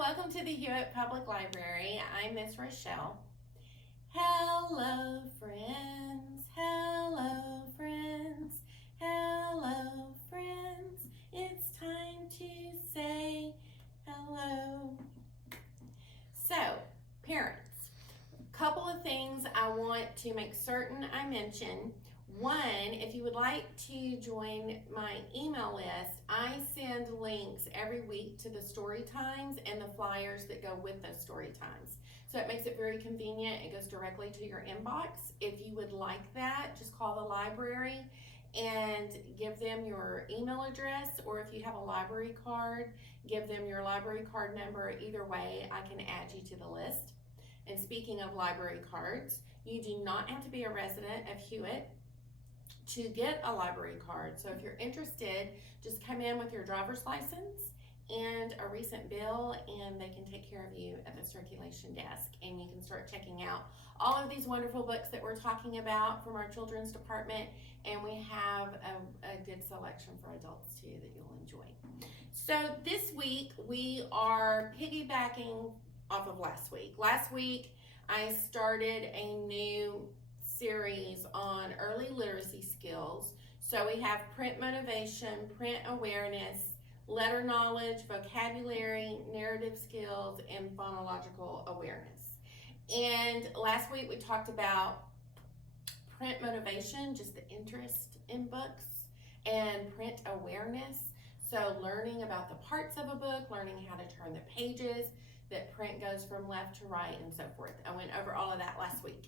welcome to the Hewitt Public Library. I'm Miss Rochelle. Hello, friends. Hello, friends. Hello, friends. It's time to say hello. So, parents, a couple of things I want to make certain I mention. One, if you would like to join my email list, I send links every week to the story times and the flyers that go with those story times. So it makes it very convenient. It goes directly to your inbox. If you would like that, just call the library and give them your email address, or if you have a library card, give them your library card number. Either way, I can add you to the list. And speaking of library cards, you do not have to be a resident of Hewitt to get a library card. So if you're interested, just come in with your driver's license and a recent bill, and they can take care of you at the circulation desk, and you can start checking out all of these wonderful books that we're talking about from our children's department, and we have a good selection for adults too that you'll enjoy. So this week we are piggybacking off of last week. Last week I started a new series on early literacy skills. So we have print motivation, print awareness, letter knowledge, vocabulary, narrative skills, and phonological awareness. And last week we talked about print motivation, just the interest in books, and print awareness. So learning about the parts of a book, learning how to turn the pages, that print goes from left to right, and so forth. I went over all of that last week.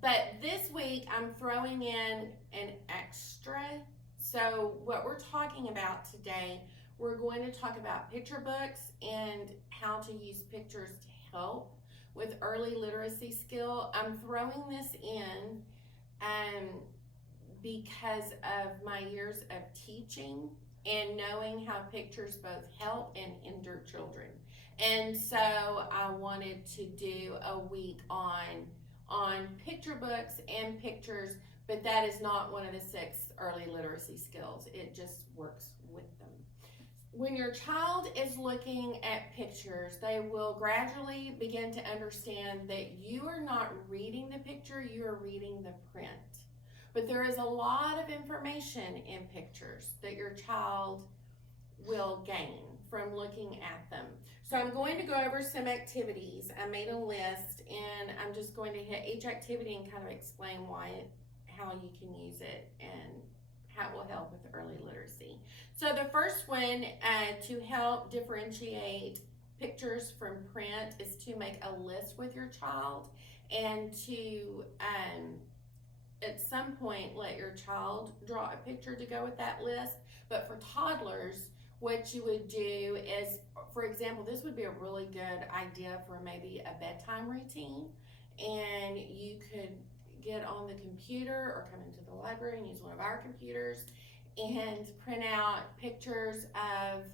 But this week, I'm throwing in an extra. So what we're talking about today, we're going to talk about picture books and how to use pictures to help with early literacy skill. I'm throwing this in because of my years of teaching and knowing how pictures both help and hinder children. And so I wanted to do a week on picture books and pictures, but that is not one of the 6 early literacy skills. It just works with them. When your child is looking at pictures, they will gradually begin to understand that you are not reading the picture, you are reading the print. But there is a lot of information in pictures that your child will gain from looking at them. So I'm going to go over some activities. I made a list, and I'm just going to hit each activity and kind of explain how you can use it and how it will help with early literacy. So the first one to help differentiate pictures from print is to make a list with your child, and to at some point let your child draw a picture to go with that list. But for toddlers, what you would do is, for example, this would be a really good idea for maybe a bedtime routine, and you could get on the computer or come into the library and use one of our computers and print out pictures of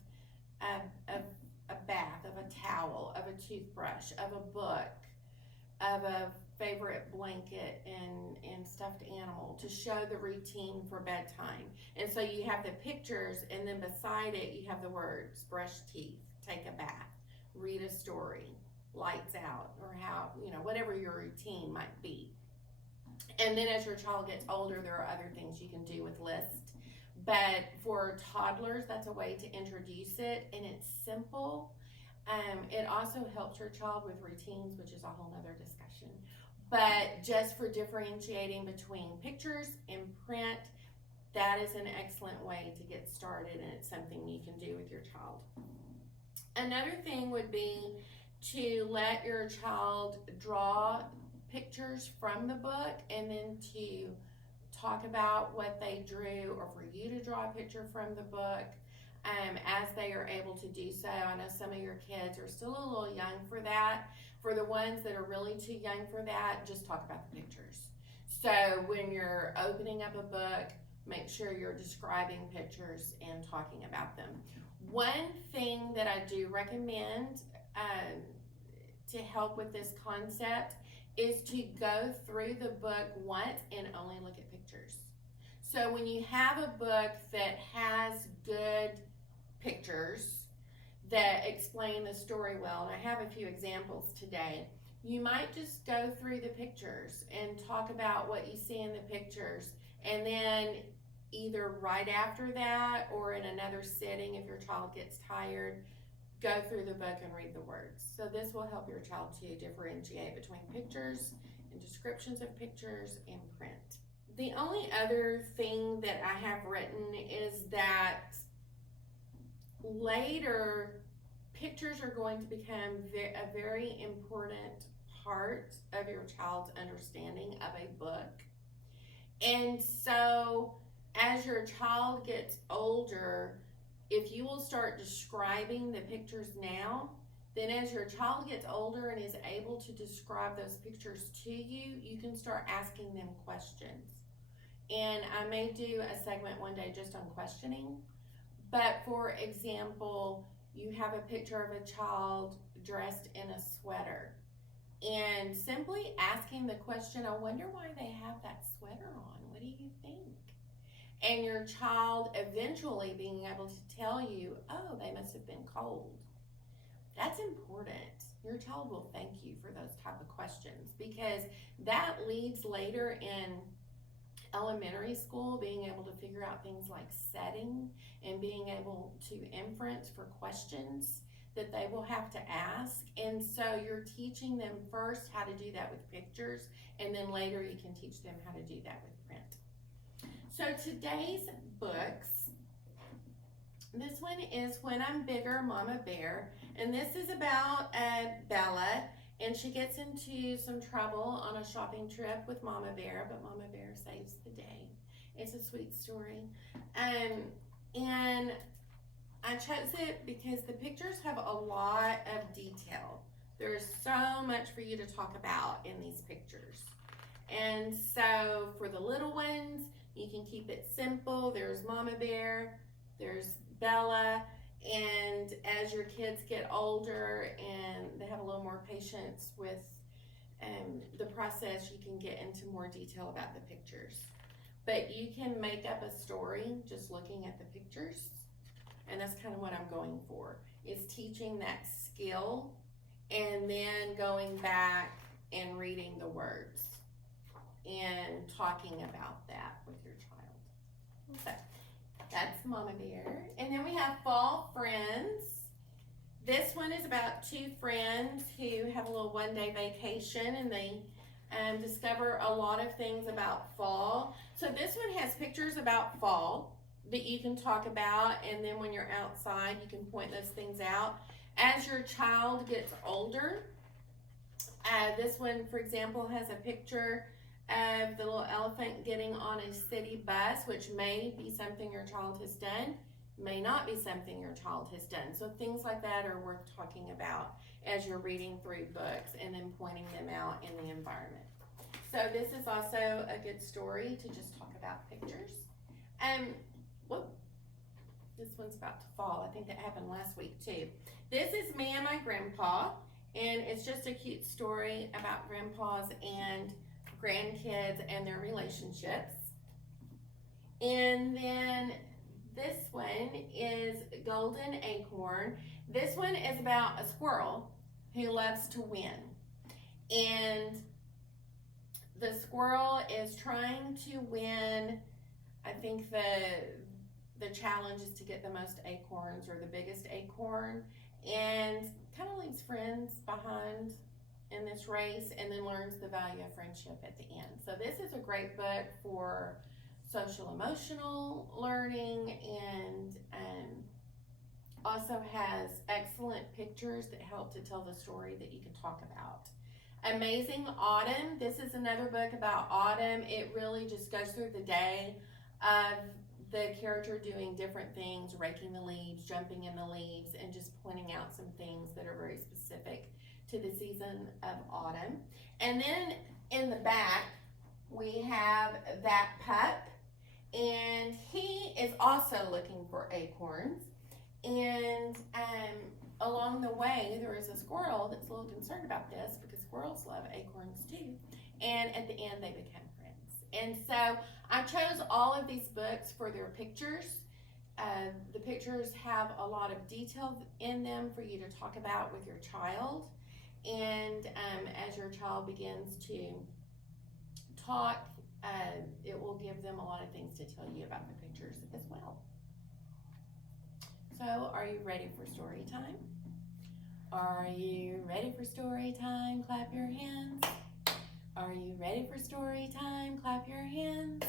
a bath, of a towel, of a toothbrush, of a book, of a favorite blanket and stuffed animal, to show the routine for bedtime. And so you have the pictures, and then beside it you have the words: brush teeth, take a bath, read a story, lights out, or how, whatever your routine might be. And then as your child gets older, there are other things you can do with lists. But for toddlers, that's a way to introduce it, and it's simple. It also helps your child with routines, which is a whole nother discussion. But just for differentiating between pictures and print, that is an excellent way to get started, and it's something you can do with your child. Another thing would be to let your child draw pictures from the book, and then to talk about what they drew, or for you to draw a picture from the book as they are able to do so. I know some of your kids are still a little young for that. For the ones that are really too young for that, just talk about the pictures. So when you're opening up a book, make sure you're describing pictures and talking about them. One thing that I do recommend to help with this concept is to go through the book once and only look at pictures. So when you have a book that has good pictures, that explain the story well, and I have a few examples today. You might just go through the pictures and talk about what you see in the pictures, and then either right after that or in another sitting, if your child gets tired, go through the book and read the words. So this will help your child to differentiate between pictures and descriptions of pictures and print. The only other thing that I have written is that later pictures are going to become a very important part of your child's understanding of a book. And so as your child gets older, if you will start describing the pictures now, then as your child gets older and is able to describe those pictures to you, you can start asking them questions. And I may do a segment one day just on questioning. But for example, you have a picture of a child dressed in a sweater. And simply asking the question, I wonder why they have that sweater on. What do you think? And your child eventually being able to tell you, oh, they must have been cold. That's important. Your child will thank you for those type of questions, because that leads later in elementary school being able to figure out things like setting and being able to inference for questions that they will have to ask. And so you're teaching them first how to do that with pictures, and then later you can teach them how to do that with print. So today's books, this one is When I'm Bigger, Mama Bear, and this is about Bella, and she gets into some trouble on a shopping trip with Mama Bear, but Mama Bear saves the day. It's a sweet story. And I chose it because the pictures have a lot of detail. There's so much for you to talk about in these pictures. And so for the little ones, you can keep it simple. There's Mama Bear, there's Bella, and as your kids get older and they have a little more patience with the process, you can get into more detail about the pictures. But you can make up a story just looking at the pictures, and that's kind of what I'm going for, is teaching that skill and then going back and reading the words and talking about that with your child. So that's Mama Bear. And then we have Fall Friends. This one is about two friends who have a little one-day vacation, and they discover a lot of things about fall. So this one has pictures about fall that you can talk about, and then when you're outside, you can point those things out. As your child gets older, this one, for example, has a picture of the little elephant getting on a city bus, which may be something your child has done, may not be something your child has done. So things like that are worth talking about as you're reading through books and then pointing them out in the environment. So this is also a good story to just talk about pictures. This one's about to fall. I think that happened last week too. This is Me and My Grandpa, and it's just a cute story about grandpas and grandkids and their relationships. And then this one is Golden Acorn. This one is about a squirrel who loves to win. And the squirrel is trying to win. I think the challenge is to get the most acorns or the biggest acorn, and kind of leaves friends behind in this race, and then learns the value of friendship at the end. So this is a great book for social emotional learning, and also has excellent pictures that help to tell the story that you can talk about. Amazing Autumn. This is another book about autumn. It really just goes through the day of the character doing different things, raking the leaves, jumping in the leaves, and just pointing out some things that are very specific to the season of autumn. And then in the back, we have That Pup, and he is also looking for acorns. And along the way, there is a squirrel that's a little concerned about this, because squirrels love acorns too. And at the end, they become friends. And so I chose all of these books for their pictures The pictures have a lot of detail in them for you to talk about with your child. And as your child begins to talk, it will give them a lot of things to tell you about the pictures as well. So, are you ready for story time? Are you ready for story time? Clap your hands. Are you ready for story time? Clap your hands.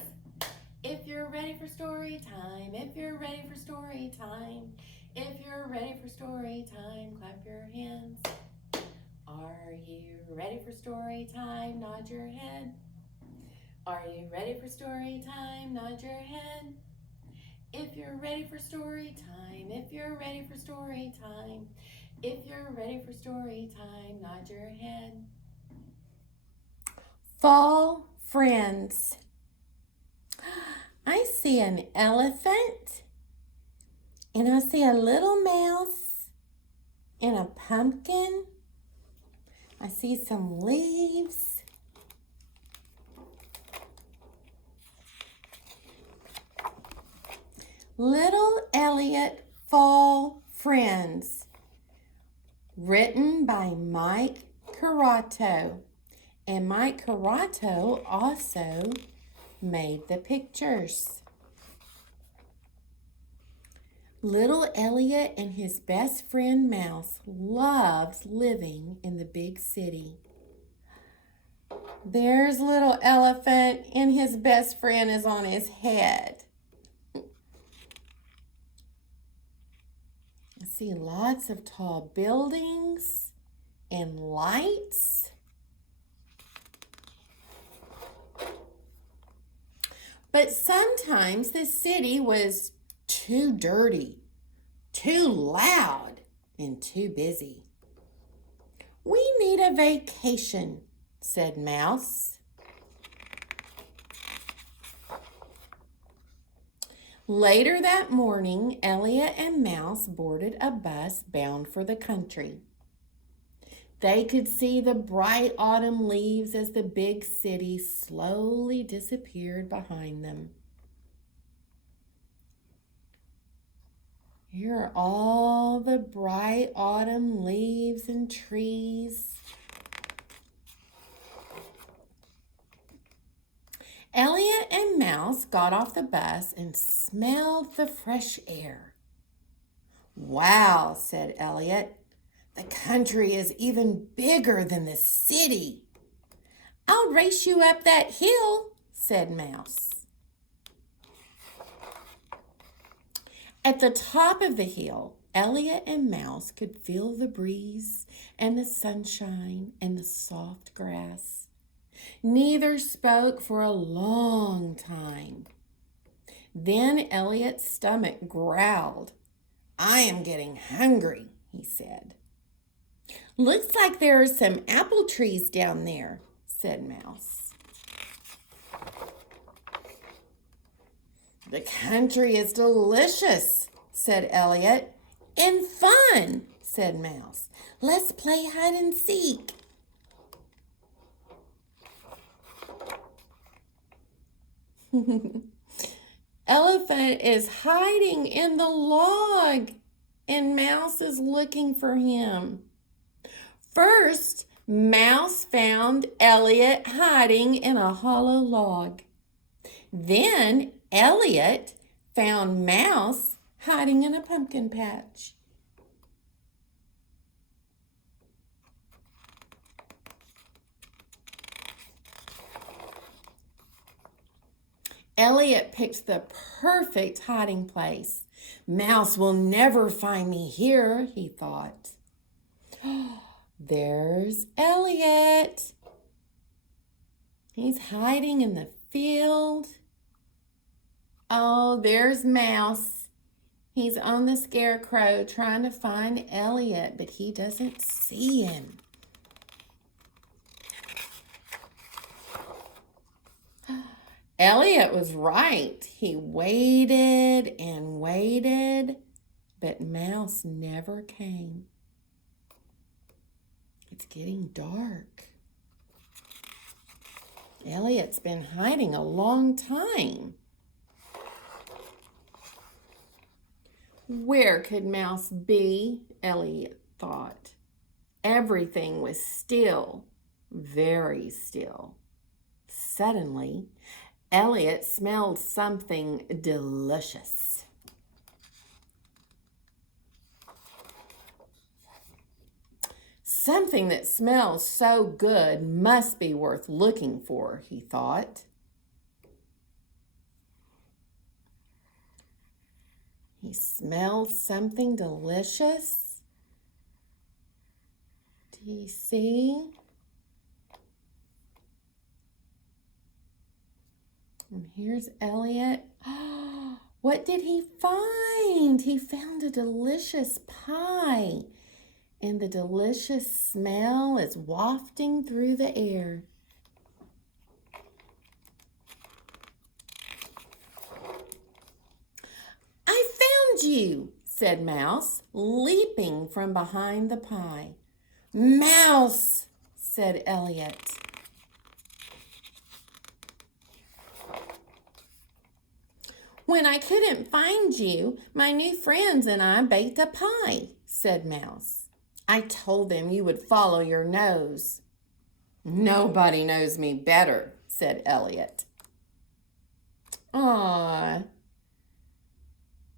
If you're ready for story time, if you're ready for story time, if you're ready for story time, clap your hands. Are you ready for story time? Nod your head. Are you ready for story time? Nod your head. If you're ready for story time, if you're ready for story time, if you're ready for story time, nod your head. Fall friends. I see an elephant, and I see a little mouse and a pumpkin. I see some leaves. Little Elliot Fall Friends, written by Mike Curato. And Mike Curato also made the pictures. Little Elliot and his best friend Mouse loves living in the big city. There's little elephant and his best friend is on his head. I see lots of tall buildings and lights. But sometimes the city was too dirty, too loud, and too busy. We need a vacation, said Mouse. Later that morning, Elliot and Mouse boarded a bus bound for the country. They could see the bright autumn leaves as the big city slowly disappeared behind them. Here are all the bright autumn leaves and trees. Elliot and Mouse got off the bus and smelled the fresh air. Wow, said Elliot. The country is even bigger than the city. I'll race you up that hill, said Mouse. At the top of the hill, Elliot and Mouse could feel the breeze and the sunshine and the soft grass. Neither spoke for a long time. Then Elliot's stomach growled. I am getting hungry, he said. Looks like there are some apple trees down there, said Mouse. The country is delicious, said Elliot. And fun, said Mouse. Let's play hide and seek. Elephant is hiding in the log, and Mouse is looking for him. First, Mouse found Elliot hiding in a hollow log. Then Elliot found Mouse hiding in a pumpkin patch. Elliot picked the perfect hiding place. Mouse will never find me here, he thought. There's Elliot. He's hiding in the field. Oh, there's Mouse. He's on the scarecrow trying to find Elliot, but he doesn't see him. Elliot was right. He waited and waited, but Mouse never came. It's getting dark. Elliot's been hiding a long time. Where could Mouse be? Elliot thought. Everything was still, very still. Suddenly, Elliot smelled something delicious. Something that smells so good must be worth looking for, he thought. He smelled something delicious. Do you see? And here's Elliot. What did he find? He found a delicious pie. And the delicious smell is wafting through the air. I found you, said Mouse, leaping from behind the pie. Mouse, said Elliot. When I couldn't find you, my new friends and I baked a pie, said Mouse. I told them you would follow your nose. Nobody knows me better, said Elliot. Aw,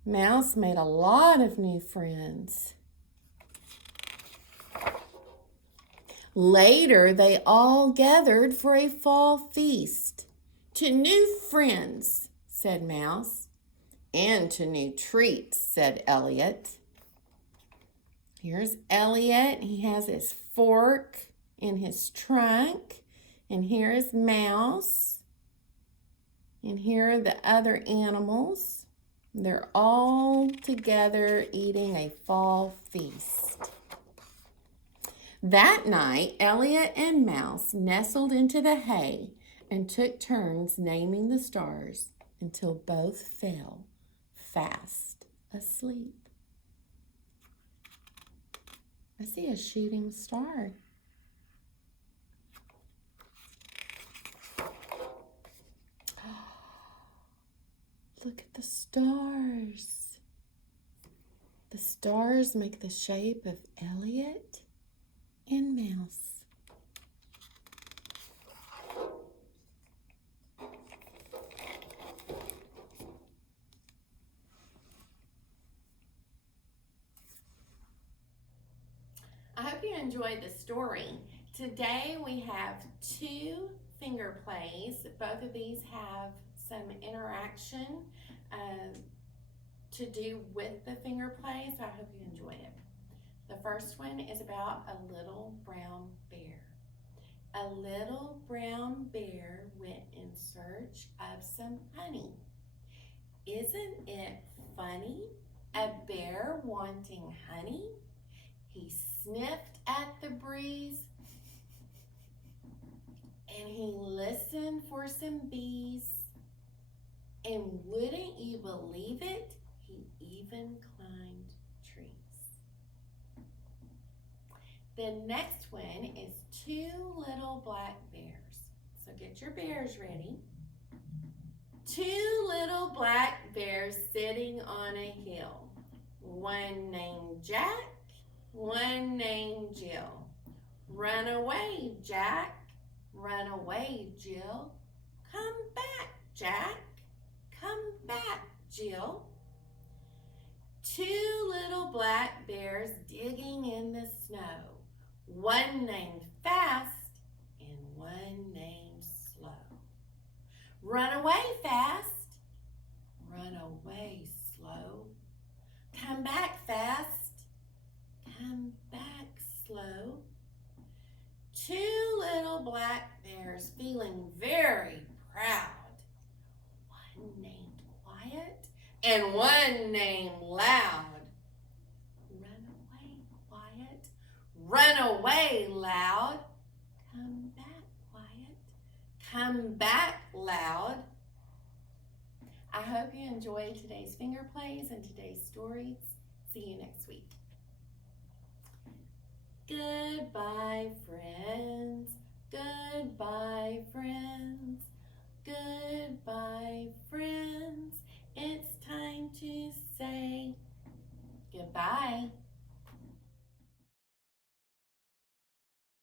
Mouse made a lot of new friends. Later, they all gathered for a fall feast. To new friends, said Mouse. And to new treats, said Elliot. Here's Elliot. He has his fork in his trunk. And here is Mouse. And here are the other animals. They're all together eating a fall feast. That night, Elliot and Mouse nestled into the hay and took turns naming the stars until both fell fast asleep. I see a shooting star. Look at the stars. The stars make the shape of Elliot and Mouse. I hope you enjoyed the story. Today we have 2 finger plays. Both of these have some interaction to do with the finger play, so I hope you enjoy it. The first one is about a little brown bear. A little brown bear went in search of some honey. Isn't it funny? A bear wanting honey? He sniffed at the breeze and he listened for some bees. And wouldn't you believe it? He even climbed trees. The next one is 2 little black bears. So get your bears ready. 2 little black bears sitting on a hill. One named Jack, one named Jill. Run away, Jack. Run away, Jill. Come back, Jack. Come back, Jill. 2 little black bears digging in the snow. One named Fast and one named Slow. Run away, Fast. Run away, Slow. Come back, Fast. Come back, Slow. 2 little black bears feeling very proud. One named Quiet and one named Loud. Run away, Quiet. Run away, Loud. Come back, Quiet. Come back, Loud. I hope you enjoyed today's finger plays and today's stories. See you next week. Goodbye, friends. Goodbye, friends. Goodbye, friends. It's time to say Goodbye.